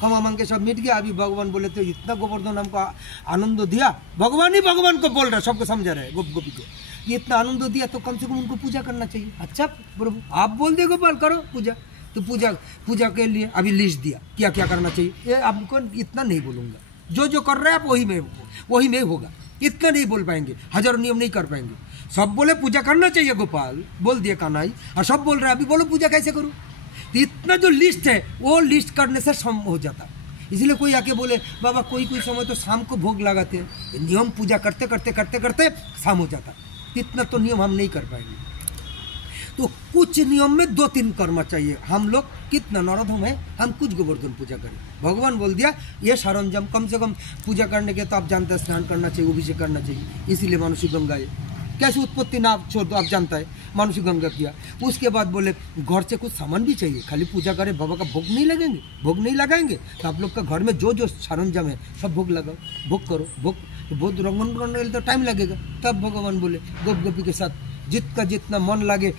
खमा मांग के सब मिट गया। अभी भगवान बोले तो इतना गोवर्धन हमको आनंद दिया, भगवान ही भगवान को बोल रहा है, सबको समझा रहे गोप गोपी को, ये इतना आनंद दिया तो कम से कम उनको पूजा करना चाहिए। अच्छा प्रभु आप बोल दिए गोपाल करो पूजा, तो पूजा के लिए अभी लिस्ट दिया क्या क्या करना चाहिए। ये आपको इतना नहीं बोलूँगा, जो कर रहे हैं आप वही में होगा, इतना नहीं बोल पाएंगे, हजारों नियम नहीं कर पाएंगे। सब बोले पूजा करना चाहिए गोपाल, बोल दिए कानाई, और सब बोल रहे हैं अभी बोलो पूजा कैसे करूँ। तो इतना जो लिस्ट है वो लिस्ट करने से सम हो जाता। इसलिए कोई आके बोले बाबा कोई समय तो शाम को भोग लगाते हैं, नियम पूजा करते करते शाम हो जाता, इतना तो नियम हम नहीं कर पाएंगे। तो कुछ नियम में 2-3 करना चाहिए। हम लोग कितना नरोधम है, हम कुछ गोवर्धन पूजा करें। भगवान बोल दिया ये सरंजाम कम से कम पूजा करने के, तो आप जानते हैं स्नान करना चाहिए, अभिषेक करना चाहिए, इसीलिए मानुषी गंगा है। कैसे उत्पत्ति ना छोड़ दो, आप जानता है मानुषी गंगा किया। उसके बाद बोले घर से कुछ सामान भी चाहिए, खाली पूजा करें बाबा का भोग नहीं लगाएंगे तो आप लोग का घर में जो सरंजाम है सब भोग लगाओ, भोग करो, भोग तो बहुत रंगन करने तो टाइम लगेगा। तब भगवान बोले गोप गोपी के साथ जितना मन लगे,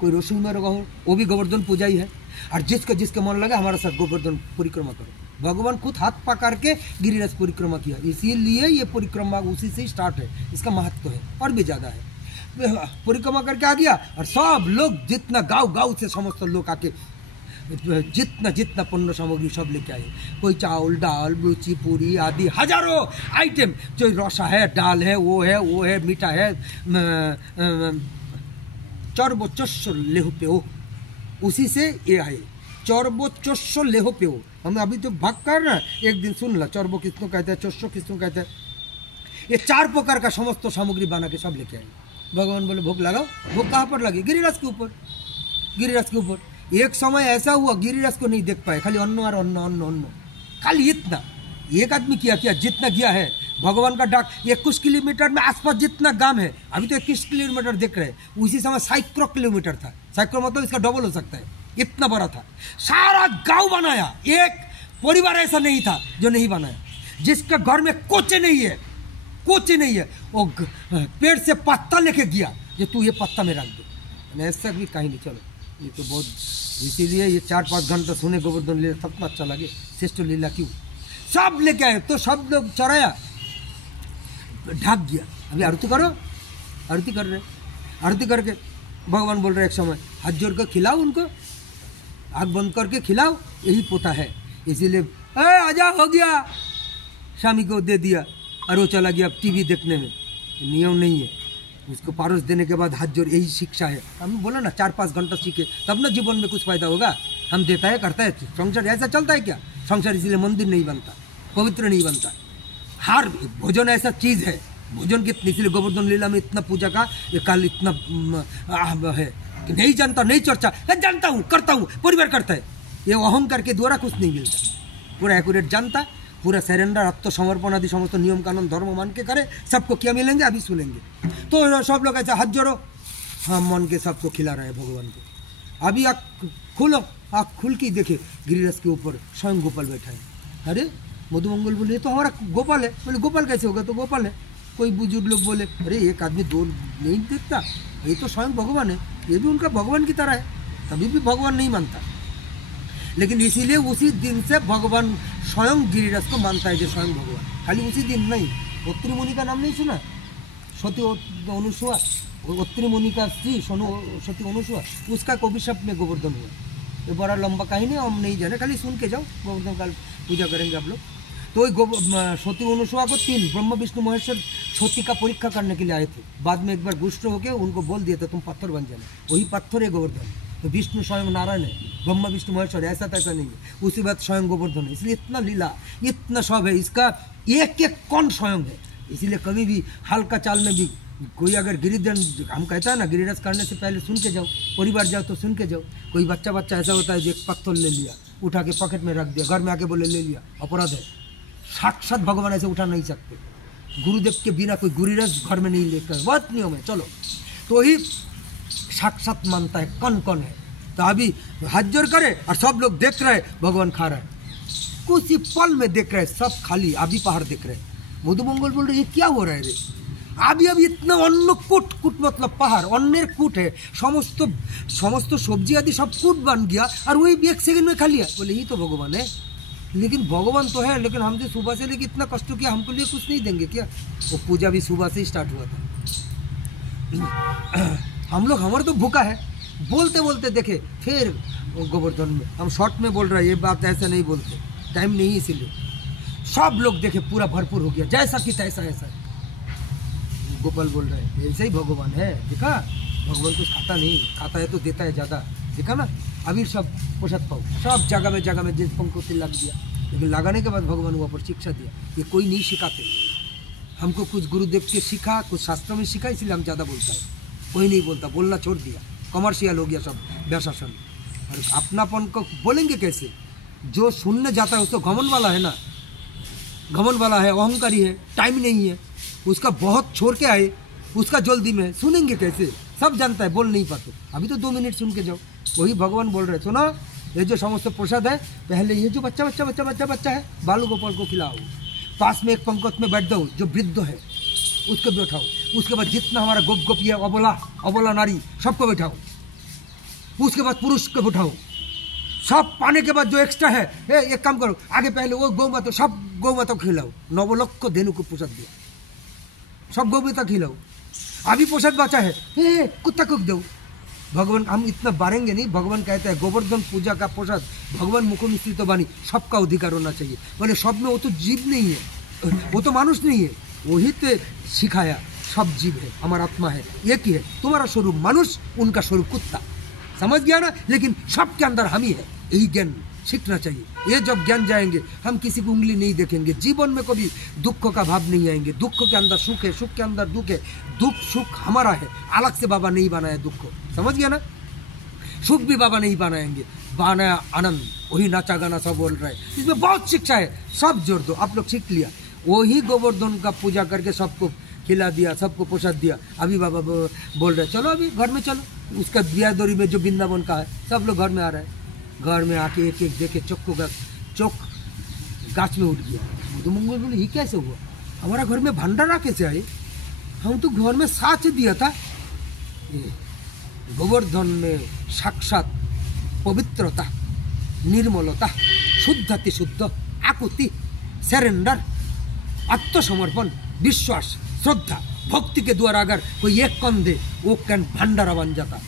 कोई रसोई में रहा हो वो भी गोवर्धन पूजा ही है, और जिसका मन लगे हमारे साथ गोवर्धन परिक्रमा करो। भगवान खुद हाथ पकड़ के गिरिराज परिक्रमा किया, इसीलिए ये परिक्रमा उसी से स्टार्ट है, इसका महत्व है और भी ज़्यादा है। परिक्रमा करके आ गया और सब लोग जितना गाँव से समस्त लोग आके जितना पन्न सामग्री सब लेके आए, कोई चावल दाल लूची पूरी आदि हजारों आइटम, जो रसा है दाल है वो है मीठा है, चर्बोच्चस्व लेह पेओ, उसी से ये आए चर्बोच्चस्व लेह पेओ। हम अभी जो भाग कर रहे हैं एक दिन सुन ला, चर्बो किसको कहते हैं, चस्व किसको कहते हैं, ये 4 प्रकार का समस्त सामग्री बना के सब लेके आए। भगवान बोले भोग लगाओ, भोग कहाँ पर लगे, गिरिराज के ऊपर। एक समय ऐसा हुआ गिरिराज को नहीं देख पाए, खाली अन्न और अन्न, खाली इतना। एक आदमी किया जितना गया है भगवान का डाक 21 किलोमीटर में आसपास जितना गांव है, अभी तो 21 किलोमीटर देख रहे हैं, उसी समय 100 किलोमीटर था। 100 मतलब इसका डबल हो सकता है, इतना बड़ा था। सारा गांव बनाया, एक परिवार ऐसा नहीं था जो नहीं बनाया, जिसके घर में कोचे नहीं है, वो पेड़ से पत्ता लेके गया, जो तू ये पत्ता में रख दो। ऐसा भी कहीं नहीं। चलो ये तो बहुत, इसीलिए ये 4-5 घंटा सुने गोवर्धन लीला, सबको अच्छा लगे। श्रेष्ठ लीला क्यों सब लेके आए, तो सब लोग चढ़ाया, ढक गया। अभी आरती करो, आरती कर रहे, आरती करके भगवान बोल रहे एक समय हाथ जोड़ कर खिलाओ उनको, आँख बंद करके खिलाओ, यही पोता है। इसीलिए आजा हो गया, स्वामी को दे दिया और वो चला गया टीवी देखने में। नियम नहीं है, उसको पारस देने के बाद हाथ जोड़, यही शिक्षा है। हम बोला ना 4-5 घंटा सीखे तब ना जीवन में कुछ फायदा होगा। हम देता है करता है, संसार ऐसा चलता है क्या? संसार इसलिए मंदिर नहीं बनता, पवित्र नहीं बनता। हर भोजन ऐसा चीज़ है, भोजन कितनी, इसलिए गोवर्धन लीला में इतना पूजा का ये काल इतना है कि नहीं जानता, नहीं चर्चा, जानता हूँ करता हूँ, परिवार करता है, ये अहंकार के द्वारा कुछ नहीं मिलता। पूरा एक्यूरेट जानता, पूरा सरेंडर, आत्मसमर्पण आदि समस्त नियम कानून धर्म मान के करे, सबको क्या मिलेंगे अभी सुनेंगे। तो सब लोग ऐसा हाथ जोड़ो, हाँ मन के सबको खिला रहे हैं भगवान को। अभी आँख खोलो, आँख खुल के देखे गिरिराज के ऊपर स्वयं गोपाल बैठा है। अरे मधुमंगल बोले ये तो हमारा गोपाल है। बोले गोपाल कैसे होगा, तो गोपाल है। कोई बुजुर्ग लोग बोले अरे एक आदमी दो नहीं देखता, ये तो स्वयं भगवान है, ये भी उनका भगवान की तरह है, तभी भी भगवान नहीं मानता। लेकिन इसीलिए उसी दिन से भगवान स्वयं गिरिराज को मानता है जो स्वयं भगवान। खाली उसी दिन नहीं, अत्रि मुनि का नाम नहीं सुना, सती अनुसुआ, अत्रि मुनि का स्त्री सती अनुसुआ, उसका अभिशाप में गोवर्धन हुआ। ये बड़ा लंबा कहानी है, हम नहीं जाने, खाली सुन के जाओ, गोवर्धन काल पूजा करेंगे आप लोग। तो सती अनुसुआ को 3 ब्रह्मा विष्णु महेश्वर सती का परीक्षा करने के लिए आए थे। बाद में एक बार गुष्ट होकर उनको बोल दिया था तुम पत्थर बन जाना, वही पत्थर है गोवर्धन। तो विष्णु स्वयं नारायण है, ब्रह्मा विष्णु महेश्वर, ऐसा तैसा नहीं है। उसी बात स्वयं गोवर्धन है, इसलिए इतना लीला, इतना सब है, इसका एक एक कौन स्वयं है। इसीलिए कभी भी हल्का चाल में भी कोई अगर गिरिधन, हम कहता है ना गिरिराज करने से पहले सुन के जाओ, परिवार जाओ तो सुन के जाओ। कोई बच्चा ऐसा होता है जो एक पत्थर ले लिया, उठा के पॉकेट में रख दिया, घर में आके बोले ले लिया, अपराध है। साक्षात भगवान ऐसे उठा नहीं सकते, गुरुदेव के बिना कोई गिरिराज घर में नहीं लेकर, बहुत नियम है। चलो तो ही साक्षात मानता है कौन है। तो अभी हाथ जोड़ करे और सब लोग देख रहे, भगवान खा रहा है, कुछ ही पल में देख रहे, सब खाली अभी पहाड़ देख रहे। मधुमंगल बोल रहे ये क्या हो रहा है रे, अभी इतना अन्न कूट मतलब पहाड़ अन्य कूट है, समस्त सब्जी आदि सब कूट बन गया और वही 1 सेकंड में खा लिया। बोले ये तो भगवान है, लेकिन भगवान तो है, लेकिन हमसे सुबह से लेके इतना कष्ट किया, हमको लिए कुछ नहीं देंगे क्या? वो पूजा भी सुबह से ही स्टार्ट हुआ था। हम लोग हमारे तो भूखा है, बोलते बोलते देखे फिर गोवर्धन में, हम शॉर्ट में बोल रहे हैं, ये बात ऐसा नहीं बोलते, टाइम नहीं, इसीलिए सब लोग देखे पूरा भरपूर हो गया, जैसा कि तैसा ऐसा। गोपाल बोल रहे हैं ऐसे ही भगवान है, देखा भगवान कुछ खाता नहीं, खाता है तो देता है ज़्यादा, देखा ना। अभी सब प्रसाद पाओ, सब जगह में जिस पंखों से लग दिया, लेकिन लगाने के बाद भगवान वहाँ पर शिक्षा दिया, ये कोई नहीं सिखाते हमको, कुछ गुरुदेव के सीखा, कुछ शास्त्रों में सीखा, इसलिए हम ज़्यादा बोलता है, कोई नहीं बोलता, बोलना छोड़ दिया, कमर्शियल हो गया सब व्यवसासन। और अपनापन को बोलेंगे कैसे? जो सुनने जाता है उसको घमंड वाला है ना, घमंड वाला है, अहंकारी है, टाइम नहीं है उसका, बहुत छोड़ के आए, उसका जल्दी में सुनेंगे कैसे? सब जानता है, बोल नहीं पाते। अभी तो 2 मिनट सुन के जाओ, वही भगवान बोल रहे, सुना ये जो समस्त प्रसाद है, पहले ये जो बच्चा है बालू गोपाल को खिलाओ, पास में एक पंक्ति में बैठ दो जो वृद्ध है उसको बैठाओ, उसके बाद जितना हमारा गोपी है, अबोला नारी सबको बैठाओ, उसके बाद पुरुष को बैठाओ, सब पाने के बाद जो एक्स्ट्रा है, एक काम करो, आगे पहले वो गौ माता, सब गौ माता को खिलाओ, 9 लक्ष धेनु को प्रसाद दिया, सब गौ माता खिलाओ, अभी प्रसाद बचा है, कुत्ता को दो। भगवान हम इतना बारेंगे नहीं, भगवान कहते हैं गोवर्धन पूजा का प्रसाद भगवान मुखनिश्चित बानी, सबका अधिकार होना चाहिए, बोले सब में, वो तो जीव नहीं है, वो तो मानुष नहीं है, वही तो सिखाया सब जीव है, हमारा आत्मा है, एक ही है, तुम्हारा स्वरूप मानुष, उनका स्वरूप कुत्ता, समझ गया ना। लेकिन सबके अंदर हम ही है, यही ज्ञान सीखना चाहिए। ये जब ज्ञान जाएंगे, हम किसी को उंगली नहीं देखेंगे, जीवन में कभी दुख का भाव नहीं आएंगे, दुख के अंदर सुख है, सुख के अंदर दुख है, दुख सुख हमारा है, अलग से बाबा नहीं बनाया दुख को, समझ गया ना। सुख भी बाबा नहीं बनाएंगे, बनाया आनंद, वही नाचा गाना सब बोल रहे हैं, इसमें बहुत शिक्षा है, सब जोड़ दो, आप लोग सीख लिया, वही गोवर्धन का पूजा करके सबको खिला दिया, सबको प्रसाद दिया। अभी बाबा बोल रहे चलो अभी घर में चलो, उसका बियादोरी में जो वृंदावन का है, सब लोग घर में आ रहे हैं, घर में आके एक एक देखे चौक गाछ में उठ गया। मधुमंगल बोले ये कैसे हुआ, हमारा घर में भंडारा कैसे आए, हम तो घर में साथ दिया था। गोवर्धन में साक्षात पवित्रता, निर्मलता, शुद्धति शुद्ध, आकुति, सरेंडर, आत्मसमर्पण, विश्वास, श्रद्धा, भक्ति के द्वारा अगर कोई एक कम दे, वो कैन भंडारा बन जाता।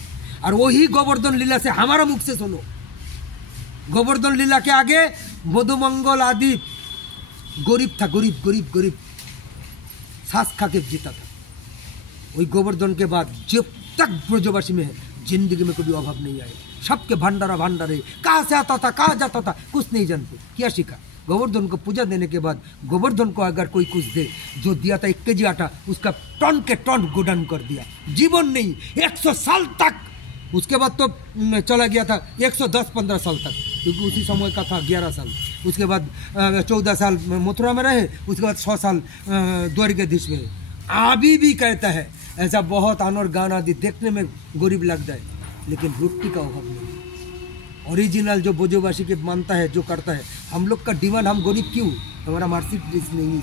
और वही गोवर्धन लीला से हमारा मुख से सुनो, गोवर्धन लीला के आगे मधुमंगल आदि गरीब था, गरीब सांस खा के जीता था। वही गोवर्धन के बाद जब तक ब्रजवासी में है, जिंदगी में कभी अभाव नहीं आए, सबके भंडारे, कहाँ से आता था, कहाँ जाता था, कुछ नहीं जानते। क्या सीखा? गोवर्धन को पूजा देने के बाद गोवर्धन को अगर कोई कुछ दे, जो दिया था 1 केजी आटा, उसका टन के टन गोदान कर दिया, जीवन नहीं 100 साल तक। उसके बाद तो चला गया था 110-15 साल तक, क्योंकि उसी समय का था 11 साल। उसके बाद 14 साल मथुरा में रहे, उसके बाद 6 साल द्वारिकाधीश में। अभी भी कहता है ऐसा बहुत आनर गान आदि देखने में गरीब लगता है, लेकिन रोटी का अभाव नहीं। ओरिजिनल जो ब्रजवासी के मानता है, जो करता है, हम लोग का डिमांड, हम गरीब क्यों, हमारा मार्केट नहीं है।